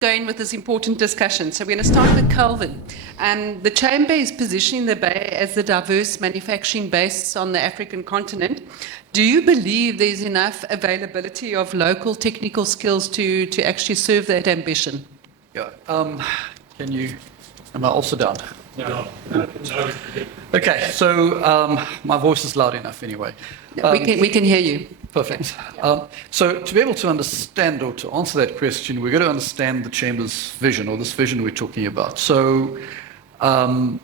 going with this important discussion. So we're going to start with Kelvin. The Chamber is positioning the Bay as the diverse manufacturing base on the African continent. Do you believe there's enough availability of local technical skills to actually serve that ambition? Yeah. Am I also down? No. Okay, so my voice is loud enough anyway. We can hear you. Perfect. So to be able to understand or to answer that question, we've got to understand the Chamber's vision, or this vision we're talking about. So why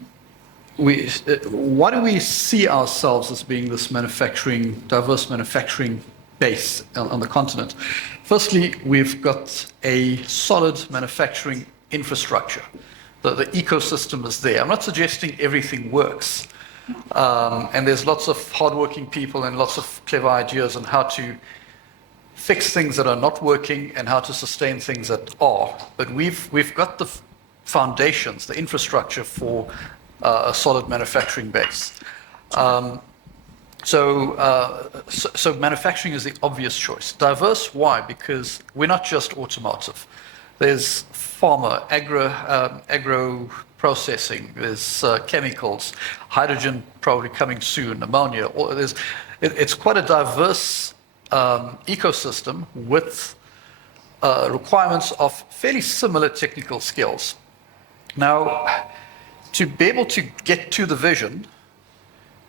do we see ourselves as being this diverse manufacturing base on the continent? Firstly, we've got a solid manufacturing infrastructure. The ecosystem is there. I'm not suggesting everything works. And there's lots of hardworking people and lots of clever ideas on how to fix things that are not working and how to sustain things that are. But we've got the foundations, the infrastructure for a solid manufacturing base. So manufacturing is the obvious choice. Diverse, why? Because we're not just automotive. There's pharma, agro processing, there's chemicals, hydrogen probably coming soon, ammonia. It's quite a diverse ecosystem with requirements of fairly similar technical skills. Now, to be able to get to the vision,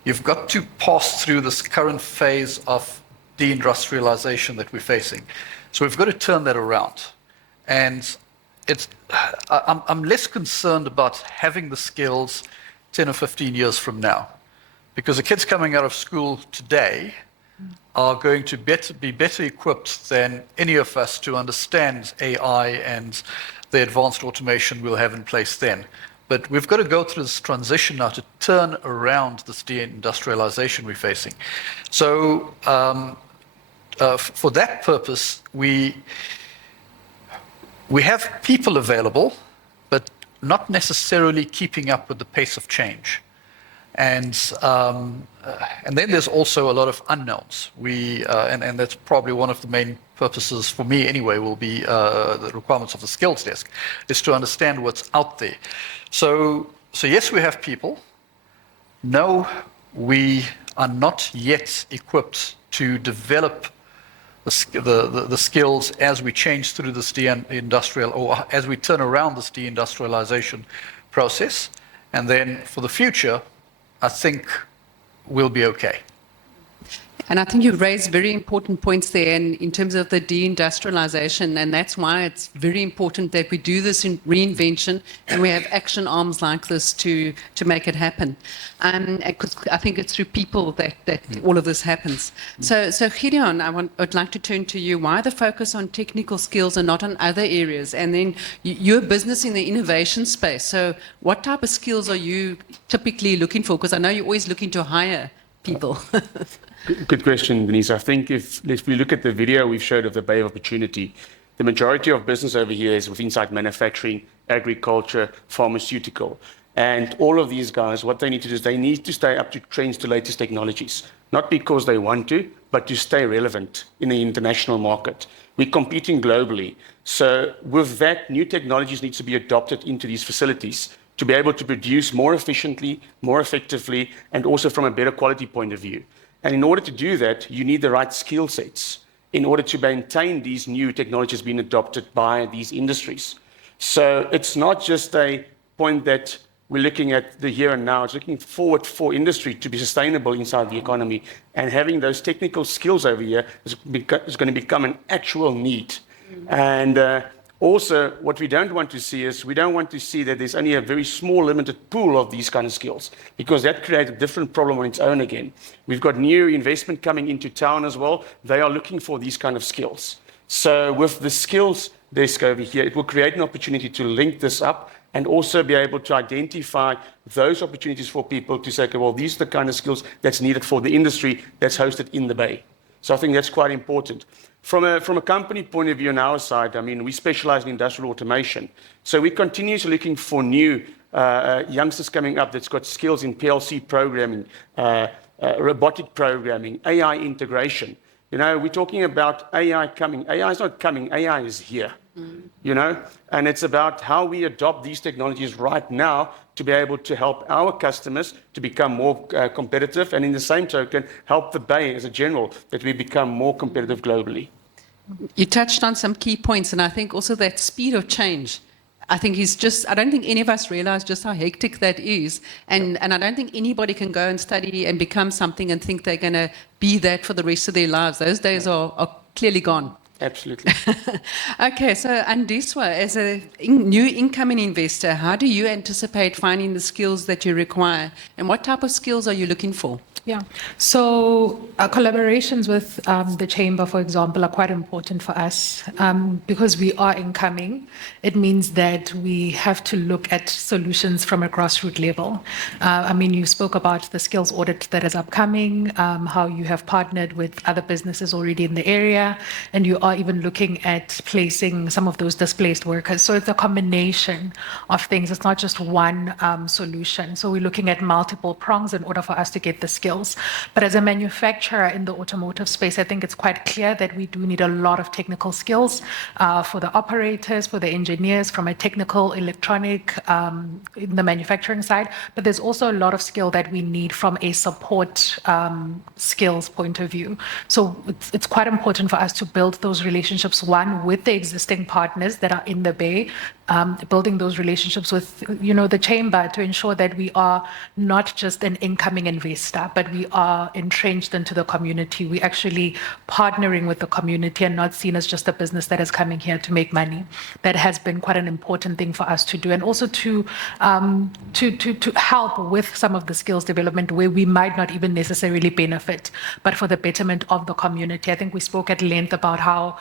you've got to pass through this current phase of deindustrialization that we're facing. So we've got to turn that around. And I'm less concerned about having the skills 10 or 15 years from now, because the kids coming out of school today are going to be better equipped than any of us to understand AI and the advanced automation we'll have in place then. But we've got to go through this transition now to turn around this deindustrialization we're facing. So for that purpose, we have people available, but not necessarily keeping up with the pace of change. And then there's also a lot of unknowns. And that's probably one of the main purposes for me anyway, will be the requirements of the skills desk, is to understand what's out there. So yes, we have people. No, we are not yet equipped to develop the skills as we change through this or as we turn around this deindustrialization process. And then for the future, I think we'll be okay. And I think you've raised very important points there in terms of the deindustrialization, and that's why it's very important that we do this in reinvention and we have action arms like this to make it happen. Because I think it's through people that all of this happens. So Gideon, I'd like to turn to you. Why the focus on technical skills and not on other areas? And then you're a business in the innovation space. So what type of skills are you typically looking for? Because I know you're always looking to hire people. Good question, Denise. I think if we look at the video we've showed of the Bay of Opportunity, the majority of business over here is with inside manufacturing, agriculture, pharmaceutical. And all of these guys, what they need to do is they need to stay up to trends to latest technologies, not because they want to, but to stay relevant in the international market. We're competing globally. So with that, new technologies need to be adopted into these facilities to be able to produce more efficiently, more effectively, and also from a better quality point of view. And in order to do that, you need the right skill sets in order to maintain these new technologies being adopted by these industries. So it's not just a point that we're looking at the here and now, it's looking forward for industry to be sustainable inside the economy. And having those technical skills over here is going to become an actual need. And also, what we don't want to see is we don't want to see that there's only a very small, limited pool of these kind of skills, because that creates a different problem on its own again. We've got new investment coming into town as well. They are looking for these kind of skills. So with the skills desk over here, it will create an opportunity to link this up and also be able to identify those opportunities for people to say, okay, well, these are the kind of skills that's needed for the industry that's hosted in the Bay. So I think that's quite important. From a company point of view on our side, I mean, we specialize in industrial automation. So we're continuously looking for new youngsters coming up that's got skills in PLC programming, robotic programming, AI integration. You know, we're talking about AI coming. AI is not coming, AI is here. you know, and it's about how we adopt these technologies right now to be able to help our customers to become more competitive, and in the same token, help the Bay as a general, that we become more competitive globally. You touched on some key points, and I think also that speed of change. I think I don't think any of us realize just how hectic that is. And I don't think anybody can go and study and become something and think they're going to be that for the rest of their lives. Those days are clearly gone. Absolutely. Okay, so Andiswa, as a new incoming investor, how do you anticipate finding the skills that you require? And what type of skills are you looking for? Yeah, so collaborations with the Chamber, for example, are quite important for us because we are incoming. It means that we have to look at solutions from a grassroots level. I mean, you spoke about the skills audit that is upcoming, how you have partnered with other businesses already in the area, and you are even looking at placing some of those displaced workers. So it's a combination of things. It's not just one solution. So we're looking at multiple prongs in order for us to get the skills. But as a manufacturer in the automotive space, I think it's quite clear that we do need a lot of technical skills for the operators, for the engineers, from a technical, electronic, in the manufacturing side. But there's also a lot of skill that we need from a support skills point of view. So it's quite important for us to build those relationships, one, with the existing partners that are in the Bay, building those relationships with, the Chamber to ensure that we are not just an incoming investor, but we are entrenched into the community. We're actually partnering with the community and not seen as just a business that is coming here to make money. That has been quite an important thing for us to do, and also to help with some of the skills development where we might not even necessarily benefit, but for the betterment of the community. I think we spoke at length about how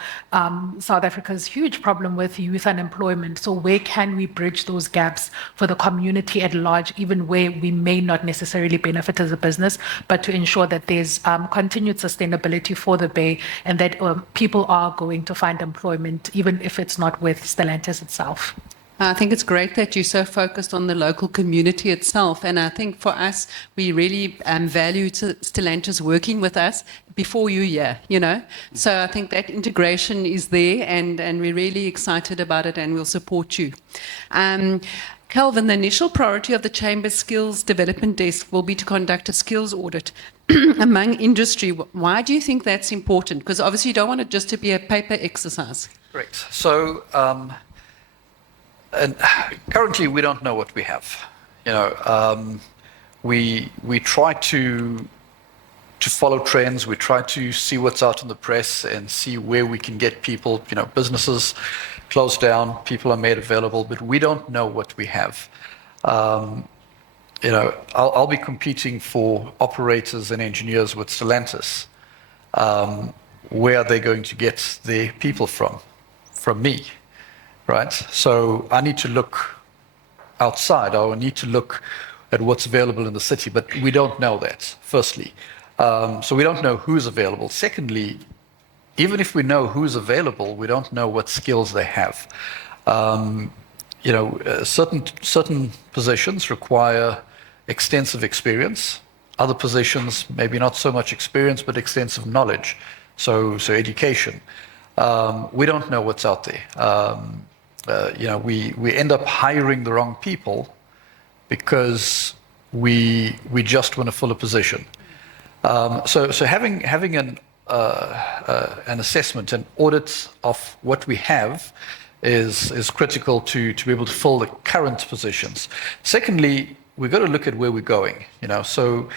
South Africa's huge problem with youth unemployment. So where can we bridge those gaps for the community at large, even where we may not necessarily benefit as a business, but to ensure that there's continued sustainability for the Bay and that people are going to find employment, even if it's not with Stellantis itself. I think it's great that you're so focused on the local community itself. And I think for us, we really value Stellantis working with us before you're here, So I think that integration is there, and we're really excited about it, and we'll support you. Kelvin, the initial priority of the Chamber's Skills Development Desk will be to conduct a skills audit among industry. Why do you think that's important? Because obviously you don't want it just to be a paper exercise. Correct. So, and currently we don't know what we have. We try to follow trends. We try to see what's out in the press and see where we can get people. Businesses close down, people are made available, but we don't know what we have. I'll be competing for operators and engineers with Stellantis. Where are they going to get their people from? From me, right? So I need to look outside. I need to look at what's available in the city, but we don't know that, firstly. So we don't know who's available. Secondly, even if we know who's available, we don't know what skills they have. Certain positions require extensive experience. Other positions, maybe not so much experience, but extensive knowledge. So education. We don't know what's out there. We end up hiring the wrong people because we just want to fill a position. So having an assessment, an audit of what we have is critical to be able to fill the current positions. Secondly, we've got to look at where we're going. So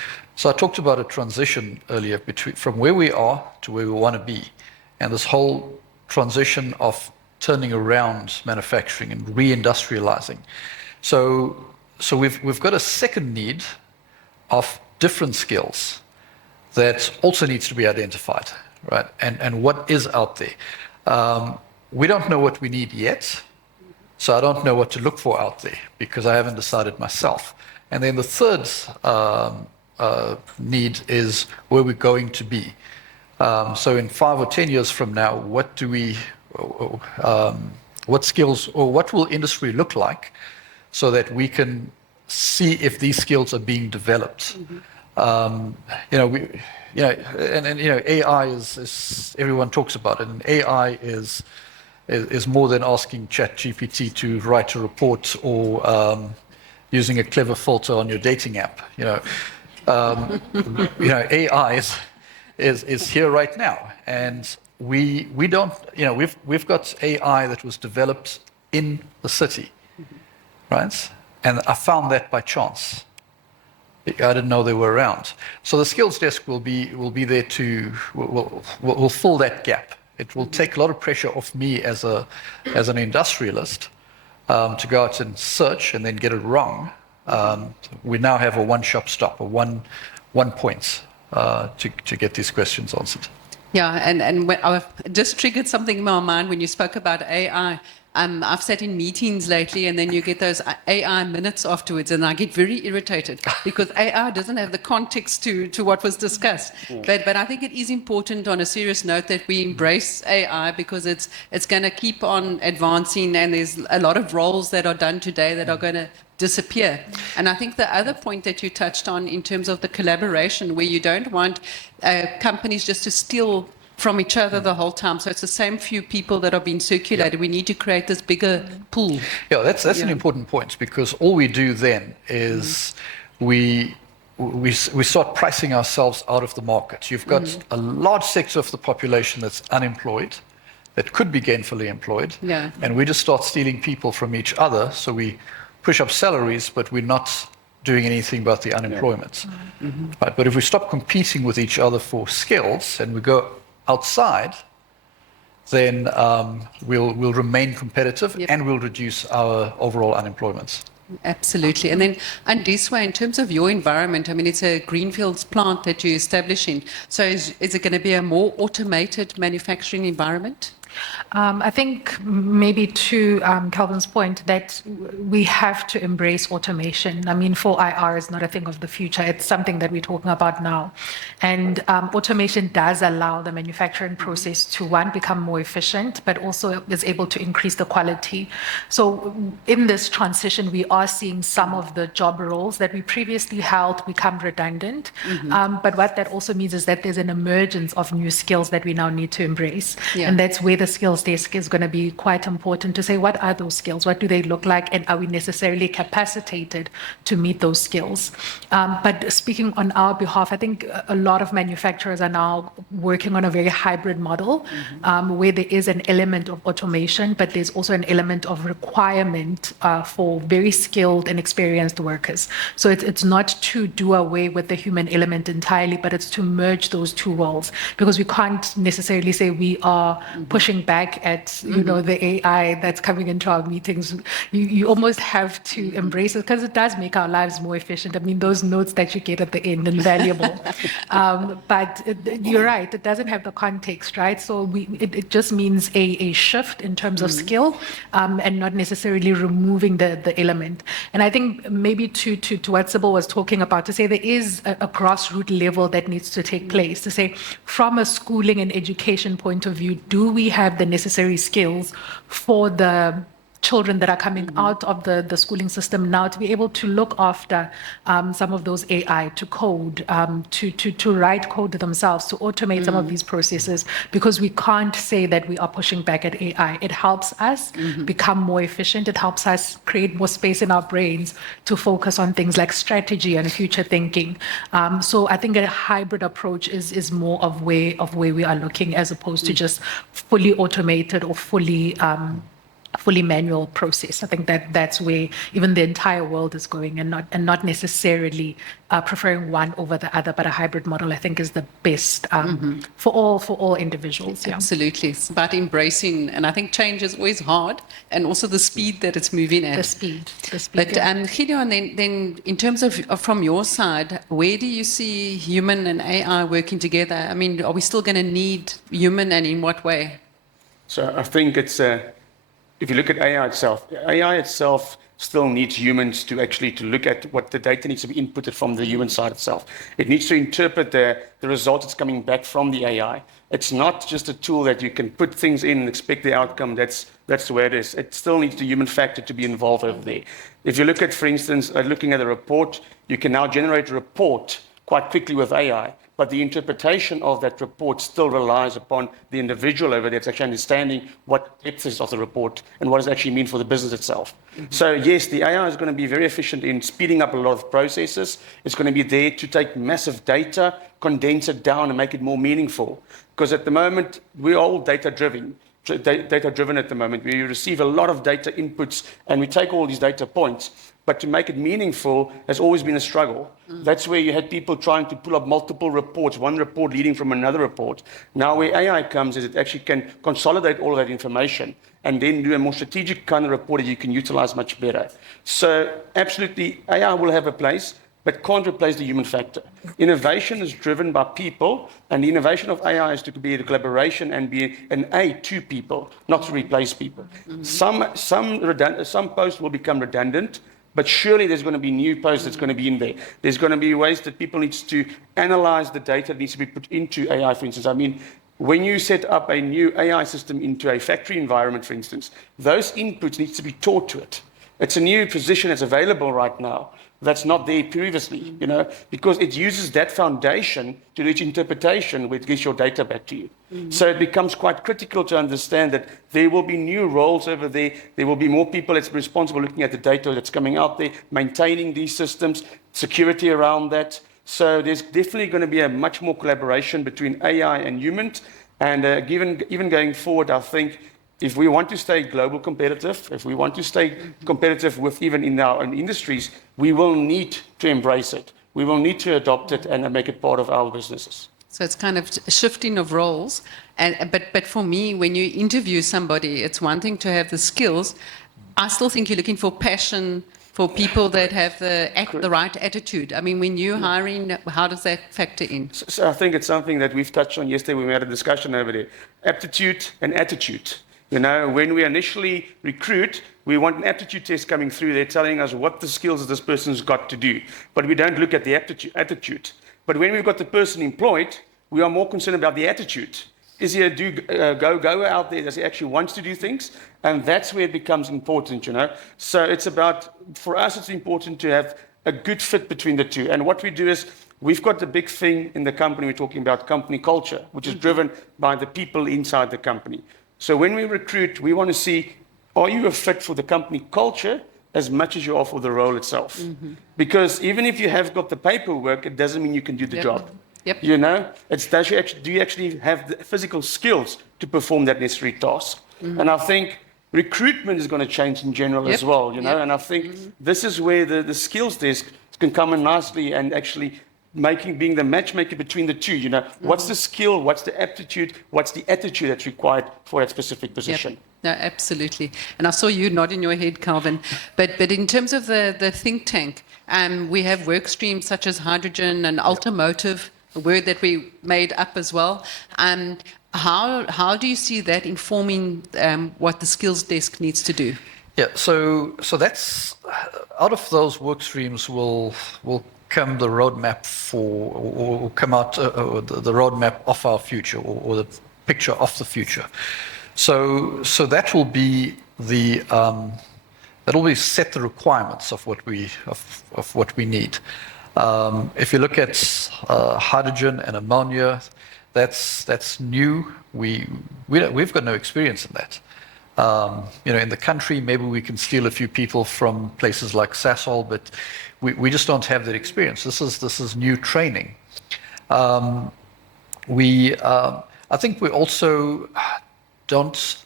I talked about a transition earlier from where we are to where we want to be, and this whole transition of turning around manufacturing and reindustrializing. So we've got a second need of different skills that also needs to be identified, right? And what is out there. We don't know what we need yet, so I don't know what to look for out there because I haven't decided myself. And then the third need is where we're going to be. So in 5 or 10 years from now, what skills or what will industry look like so that we can see if these skills are being developed? AI is everyone talks about it, and AI is is more than asking ChatGPT to write a report or using a clever filter on your dating app. AI is here right now, and we don't. We've got AI that was developed in the city, right? And I found that by chance. I didn't know they were around. So the skills desk will be there to will fill that gap. It will take a lot of pressure off me as an industrialist to go out and search and then get it wrong. We now have a one-shop stop, a one point to get these questions answered. Yeah, and I've just triggered something in my mind when you spoke about AI. I've sat in meetings lately, and then you get those AI minutes afterwards, and I get very irritated because AI doesn't have the context to what was discussed. But I think it is important, on a serious note, that we embrace AI because it's going to keep on advancing, and there's a lot of roles that are done today that are going to disappear. And I think the other point that you touched on in terms of the collaboration, where you don't want companies just to steal from each other the whole time. So it's the same few people that are being circulated. We need to create this bigger pool. Yeah, that's an important point, because all we do then is we start pricing ourselves out of the market. You've got a large sector of the population that's unemployed, that could be gainfully employed, and we just start stealing people from each other. So we push up salaries, but we're not doing anything about the unemployment. Right? But if we stop competing with each other for skills and we go outside, then we'll remain competitive and we'll reduce our overall unemployment. Absolutely. And then, Andiswa, in terms of your environment, I mean, it's a greenfields plant that you're establishing. So is it going to be a more automated manufacturing environment? I think maybe to Kelvin's point that we have to embrace automation. I mean, 4IR is not a thing of the future. It's something that we're talking about now. And automation does allow the manufacturing process to, one, become more efficient, but also is able to increase the quality. So in this transition, we are seeing some of the job roles that we previously held become redundant. But what that also means is that there's an emergence of new skills that we now need to embrace. And that's where the skills desk is going to be quite important to say, what are those skills? What do they look like? And are we necessarily capacitated to meet those skills? But speaking on our behalf, I think a lot of manufacturers are now working on a very hybrid model where there is an element of automation, but there's also an element of requirement for very skilled and experienced workers. So it's not to do away with the human element entirely, but it's to merge those two worlds, because we can't necessarily say we are pushing back at the AI that's coming into our meetings. You almost have to embrace it, because it does make our lives more efficient. I mean, those notes that you get at the end, invaluable. But you're right, it doesn't have the context, right? So it just means a shift in terms of skill and not necessarily removing the element. And I think maybe to what Sybil was talking about, to say there is a grassroots level that needs to take place, to say from a schooling and education point of view, do we have the necessary skills for the children that are coming out of the schooling system now to be able to look after some of those AI, to code, to write code themselves, to automate some of these processes, because we can't say that we are pushing back at AI. It helps us become more efficient. It helps us create more space in our brains to focus on things like strategy and future thinking. So I think a hybrid approach is more of where we are looking, as opposed to just fully automated or fully manual process. I think that's where even the entire world is going, and not necessarily preferring one over the other, but a hybrid model, I think, is the best for all individuals. Yeah. Absolutely. It's about embracing, and I think change is always hard, and also the speed that it's moving at. The speed. But Gideon, then in terms of from your side, where do you see human and AI working together? I mean, are we still going to need human, and in what way? So I think it's if you look at AI itself still needs humans to look at what the data needs to be inputted from the human side itself. It needs to interpret the result that's coming back from the AI. It's not just a tool that you can put things in and expect the outcome. That's the way it is. It still needs the human factor to be involved over there. If you look at, for instance, looking at a report, you can now generate a report quite quickly with AI. but the interpretation of that report still relies upon the individual over there that's actually understanding what depth is of the report and what does it actually mean for the business itself. So yes, the AI is going to be very efficient in speeding up a lot of processes. It's going to be there to take massive data, condense it down and make it more meaningful. Because at the moment, we're all data-driven at the moment. We receive a lot of data inputs and we take all these data points, but to make it meaningful has always been a struggle. That's where you had people trying to pull up multiple reports, one report leading from another report. Now where AI comes is it actually can consolidate all of that information and then do a more strategic kind of report that you can utilize much better. So absolutely, AI will have a place, but can't replace the human factor. Innovation is driven by people, and the innovation of AI is to be a collaboration and be an aid to people, not to replace people. Some posts will become redundant, but surely there's going to be new posts that's going to be in there. There's going to be ways that people need to analyze the data that needs to be put into AI, for instance. I mean, when you set up a new AI system into a factory environment, for instance, those inputs need to be taught to it. It's a new position that's available right now that's not there previously, because it uses that foundation to reach interpretation, which gives your data back to you. So it becomes quite critical to understand that there will be new roles over there. There will be more people that's responsible looking at the data that's coming out there, maintaining these systems, security around that. So there's definitely going to be a much more collaboration between AI and humans. And even going forward, I think if we want to stay global competitive, if we want to stay competitive with even in our own industries, we will need to embrace it. We will need to adopt it and make it part of our businesses. So it's kind of a shifting of roles. But for me, when you interview somebody, it's one thing to have the skills. I still think you're looking for passion, for people that have the right attitude. I mean, when you're hiring, how does that factor in? So I think it's something that we've touched on yesterday when we had a discussion over there. Aptitude and attitude. When we initially recruit, we want an aptitude test coming through there telling us what the skills this person's got to do. But we don't look at the attitude. But when we've got the person employed, we are more concerned about the attitude. Is he a go out there? Does he actually want to do things? And that's where it becomes important, So it's about, for us, it's important to have a good fit between the two. And what we do is, we've got the big thing in the company, we're talking about company culture, which is driven by the people inside the company. So when we recruit, we want to see, are you a fit for the company culture as much as you are for the role itself? Because even if you have got the paperwork, it doesn't mean you can do the job. Yep. Do you actually have the physical skills to perform that necessary task? And I think recruitment is going to change in general as well, and I think this is where the skills desk can come in nicely and actually being the matchmaker between the two, what's the skill, what's the aptitude, what's the attitude that's required for that specific position. Yep. No, absolutely. And I saw you nodding your head, Kelvin. But in terms of the think tank, we have work streams such as hydrogen and automotive, a word that we made up as well. How do you see that informing what the skills desk needs to do? Yeah, so that's out of those work streams will come the roadmap or come out the roadmap of our future or the picture of the future. So that will be that'll be set the requirements of what we need. If you look at hydrogen and ammonia, that's new. We've got no experience in that. In the country, maybe we can steal a few people from places like Sasol, but we just don't have that experience. This is new training. I think we also don't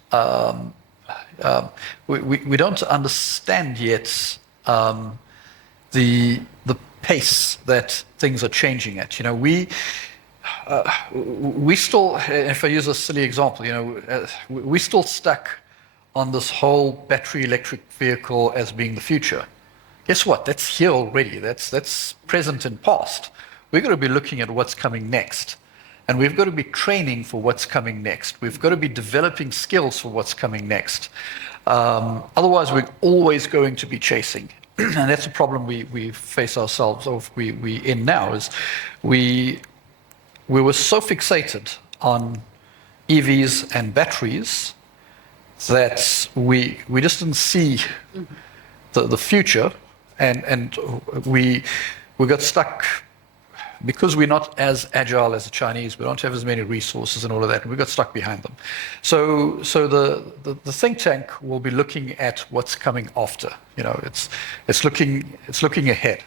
we don't understand yet the pace that things are changing at. We still, if I use a silly example, we're still stuck on this whole battery electric vehicle as being the future. Guess what? That's here already. That's present and past. We've got to be looking at what's coming next. And we've got to be training for what's coming next. We've got to be developing skills for what's coming next. Otherwise, we're always going to be chasing. And that's a problem we face ourselves, or we in now, is we were so fixated on EVs and batteries that we just didn't see the future, and we got stuck because we're not as agile as the Chinese, we don't have as many resources and all of that, and we got stuck behind them. So the think tank will be looking at what's coming after. You know, it's looking ahead,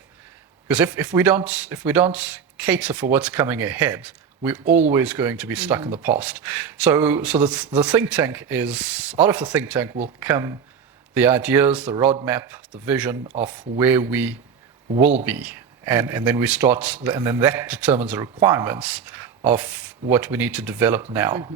because if we don't cater for what's coming ahead, we're always going to be stuck in the past. So the think tank is, out of the think tank will come the ideas, the roadmap, the vision of where we will be. And then we start, and then that determines the requirements of what we need to develop now.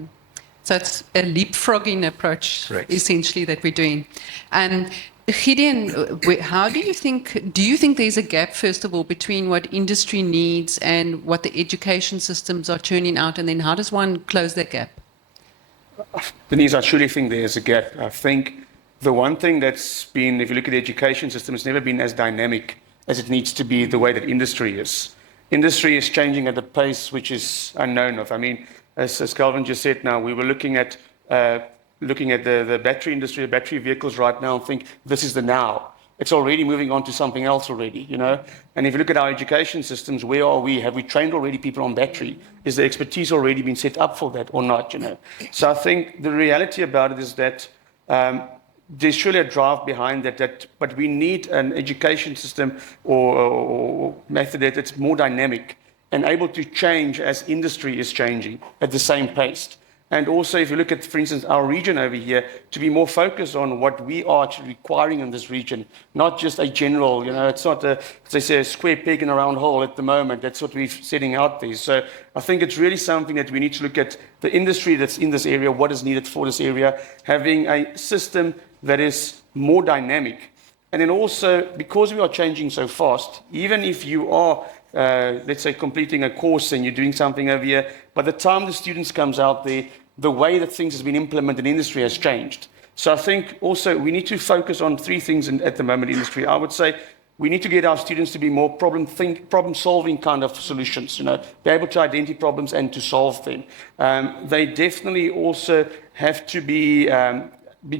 So it's a leapfrogging approach, Correct. essentially, that we're doing. And Gideon, how do you think there's a gap, first of all, between what industry needs and what the education systems are churning out, and then how does one close that gap? Denise, I truly think there's a gap. I think the one thing that's been, if you look at the education system, it's never been as dynamic as it needs to be, the way that industry is. Industry is changing at a pace which is unknown of. I mean, as Kelvin just said now, we were looking at the battery industry, the battery vehicles right now, and think this is the now. It's already moving on to something else already, you know. And if you look at our education systems, where are we? Have we trained already people on battery? Is the expertise already been set up for that or not, you know? So I think the reality about it is that there's surely a drive behind that, but we need an education system or method that's more dynamic and able to change as industry is changing at the same pace. And also, if you look at, for instance, our region over here, to be more focused on what we are actually requiring in this region, not just a general, you know, it's not, as they say, a square peg in a round hole at the moment. That's what we're setting out there. So I think it's really something that we need to look at the industry that's in this area, what is needed for this area, having a system that is more dynamic. And then also, because we are changing so fast, even if you are, let's say, completing a course and you're doing something over here, by the time the students comes out there, the way that things has been implemented in industry has changed. So I think also we need to focus on three things at the moment in industry. I would say we need to get our students to be more problem-solving kind of solutions, you know, be able to identify problems and to solve them. They definitely also have to be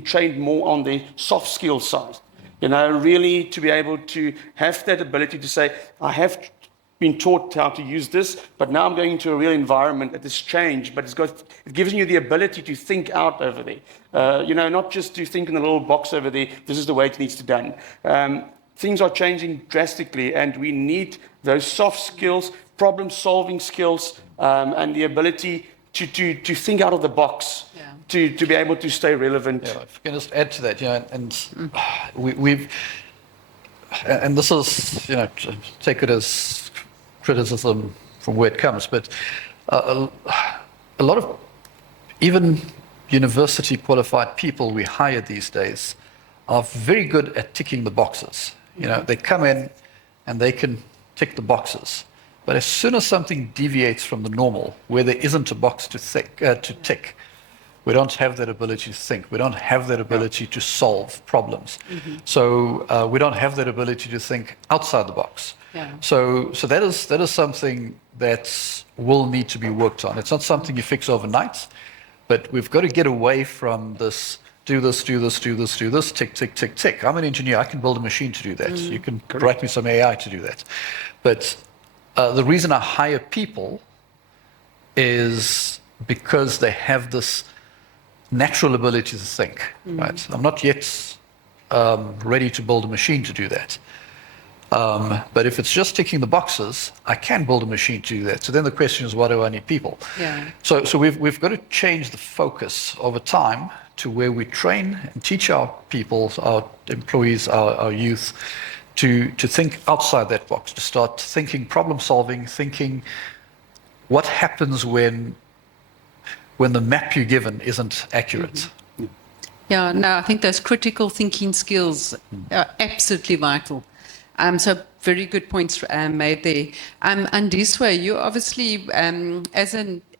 trained more on the soft skill side, you know, really to be able to have that ability to say, I have been taught how to use this, but now I'm going into a real environment that has changed, but it gives you the ability to think out over there, you know, not just to think in a little box over there, this is the way it needs to be done. Things are changing drastically, and we need those soft skills, problem-solving skills, and the ability to think out of the box, to be able to stay relevant. Yeah, if I can just add to that, you know, and and this is, you know, take it as criticism from where it comes, but a lot of even university qualified people we hire these days are very good at ticking the boxes. You know, they come in and they can tick the boxes. But as soon as something deviates from the normal, where there isn't a box to tick, we don't have that ability to think. We don't have that ability to solve problems. So we don't have that ability to think outside the box. Yeah. So that is something that will need to be worked on. It's not something you fix overnight, but we've got to get away from this. Do this, tick, tick, tick, tick. I'm an engineer. I can build a machine to do that. You can write me some AI to do that. But the reason I hire people is because they have this natural ability to think. Right? I'm not yet ready to build a machine to do that. But if it's just ticking the boxes, I can build a machine to do that. So then the question is, why do I need people? Yeah. So we've got to change the focus over time to where we train and teach our people, our employees, our youth, to think outside that box, to start thinking problem solving, thinking what happens when the map you're given isn't accurate. Yeah, no, I think those critical thinking skills are absolutely vital. So very good points made there. Andiswa, you obviously,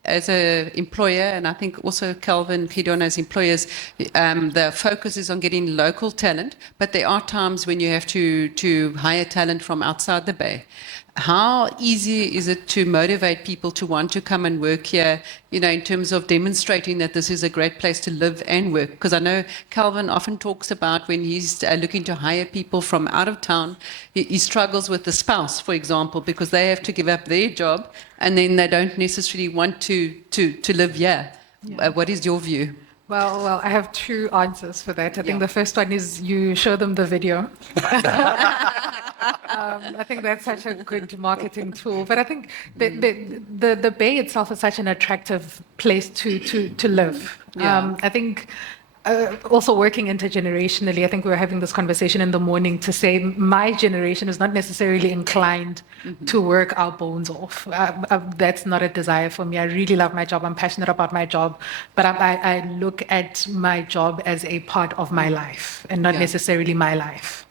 as an employer, and I think also Kelvin, Gideon as employers, the focus is on getting local talent, but there are times when you have to hire talent from outside the Bay. How easy is it to motivate people to want to come and work here, in terms of demonstrating that this is a great place to live and work? Because I know Kelvin often talks about when he's looking to hire people from out of town, he struggles with the spouse, for example, because they have to give up their job and then they don't necessarily want to live here. What is your view? Well, I have two answers for that. I think the first one is you show them the video. I think that's such a good marketing tool. But I think the Bay itself is such an attractive place to live. I think also working intergenerationally, I think we were having this conversation in the morning to say my generation is not necessarily inclined to work our bones off. That's not a desire for me. I really love my job. I'm passionate about my job, but I look at my job as a part of my life and not necessarily my life.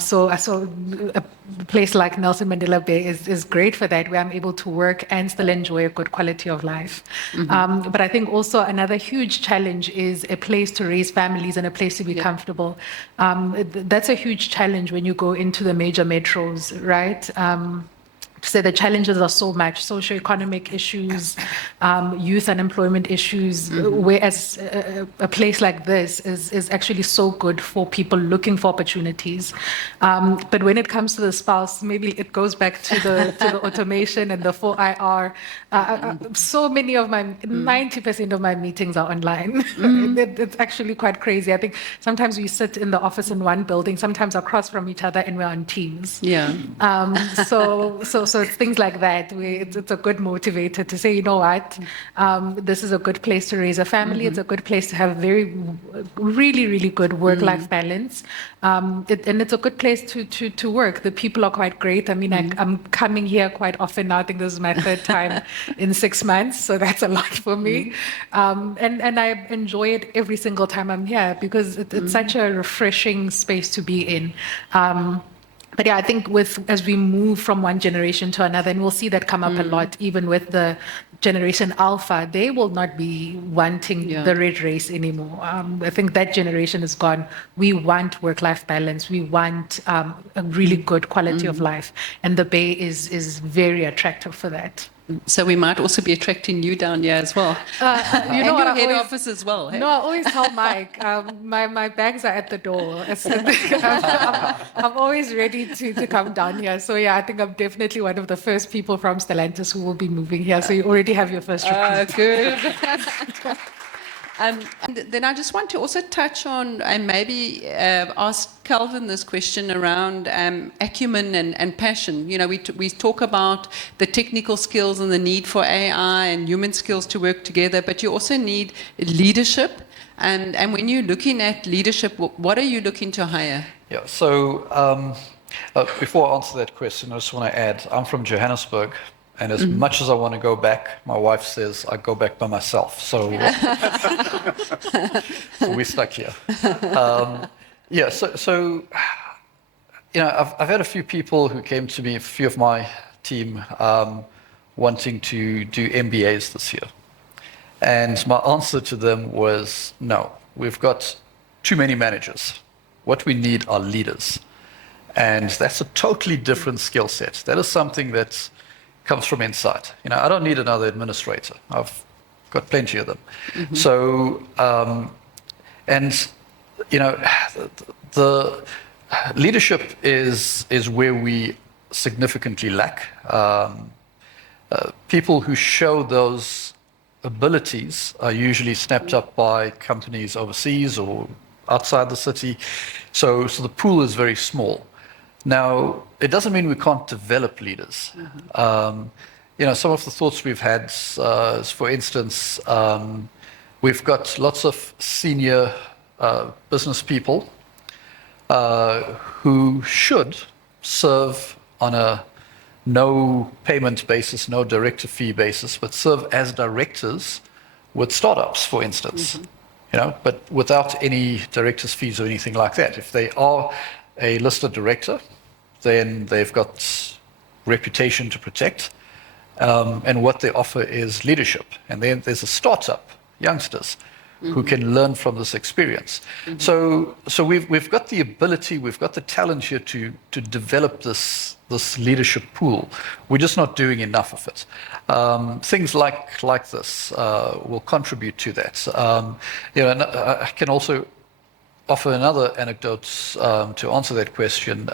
So a place like Nelson Mandela Bay is great for that, where I'm able to work and still enjoy a good quality of life. But I think also another huge challenge is a place to raise families and a place to be comfortable. That's a huge challenge when you go into the major metros, right? So the challenges are so much: socioeconomic issues, youth unemployment issues, whereas a place like this is actually so good for people looking for opportunities. But when it comes to the spouse, maybe it goes back to the automation and the 4IR. So many of my, 90% of my meetings are online. It's actually quite crazy. I think sometimes we sit in the office in one building, sometimes across from each other, and we're on Teams. So it's things like that. It's a good motivator to say, you know what, this is a good place to raise a family. It's a good place to have really, really good work-life balance. And it's a good place to work. The people are quite great. I mean, I'm coming here quite often now. I think this is my third time in 6 months, so that's a lot for me. And I enjoy it every single time I'm here because it's such a refreshing space to be in. But yeah, I think as we move from one generation to another, and we'll see that come up a lot, even with the Generation Alpha, they will not be wanting the red race anymore. I think that generation is gone. We want work-life balance. We want a really good quality of life. And the Bay is very attractive for that. So we might also be attracting you down here as well. You know what? Your head office as well. Hey? No, I always tell Mike, my bags are at the door. I'm always ready to come down here. So yeah, I think I'm definitely one of the first people from Stellantis who will be moving here. So you already have your first recruit. Good. And then I just want to also touch on and maybe ask Kelvin this question around acumen and passion. You know, we talk about the technical skills and the need for AI and human skills to work together, but you also need leadership. And when you're looking at leadership, what are you looking to hire? Yeah, so before I answer that question, I just want to add, I'm from Johannesburg. And as much as I want to go back, my wife says I go back by myself. So, so we're stuck here. So you know, I've had a few people who came to me, a few of my team, wanting to do MBAs this year. And my answer to them was, no, we've got too many managers. What we need are leaders. And that's a totally different skill set. That is something that comes from inside. You know, I don't need another administrator. I've got plenty of them. So, and you know, the leadership is where we significantly lack. People who show those abilities are usually snapped up by companies overseas or outside the city. So the pool is very small. Now, it doesn't mean we can't develop leaders. You know, some of the thoughts we've had is, for instance, we've got lots of senior business people who should serve on a no payment basis, no director fee basis, but serve as directors with startups, for instance. You know, but without any director's fees or anything like that. If they are a listed director, then they've got reputation to protect, and what they offer is leadership. And then there's a startup, youngsters, who can learn from this experience. So we've got the ability, we've got the talent here to develop this leadership pool. We're just not doing enough of it. Things like this will contribute to that. And I can also offer another anecdote to answer that question.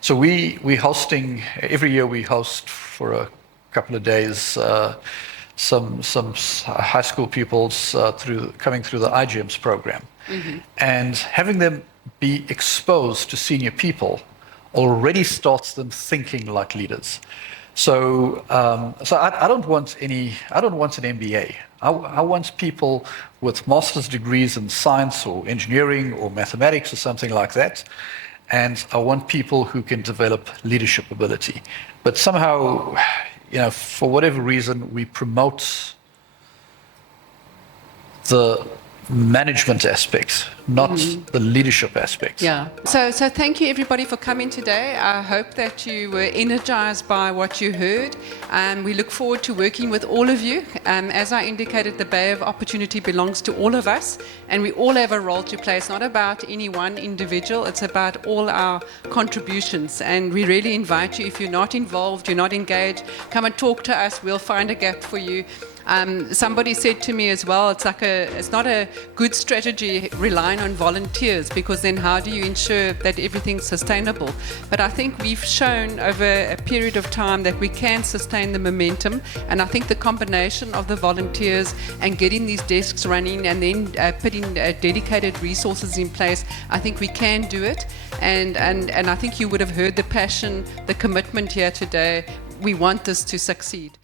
So we hosting every year. We host for a couple of days some high school pupils coming through the iGEMS program, and having them be exposed to senior people already starts them thinking like leaders. So I don't want an MBA. I want people with master's degrees in science or engineering or mathematics or something like that. And I want people who can develop leadership ability. But somehow, for whatever reason, we promote the management aspects, not the leadership aspects. Yeah. So thank you everybody for coming today. I hope that you were energized by what you heard. We look forward to working with all of you. As I indicated, the Bay of Opportunity belongs to all of us, and we all have a role to play. It's not about any one individual, it's about all our contributions. And we really invite you, if you're not involved, you're not engaged, come and talk to us. We'll find a gap for you. Somebody said to me as well, it's not a good strategy relying on volunteers, because then how do you ensure that everything's sustainable? But I think we've shown over a period of time that we can sustain the momentum, and I think the combination of the volunteers and getting these desks running and then putting dedicated resources in place, I think we can do it. And I think you would have heard the passion, the commitment here today. We want this to succeed.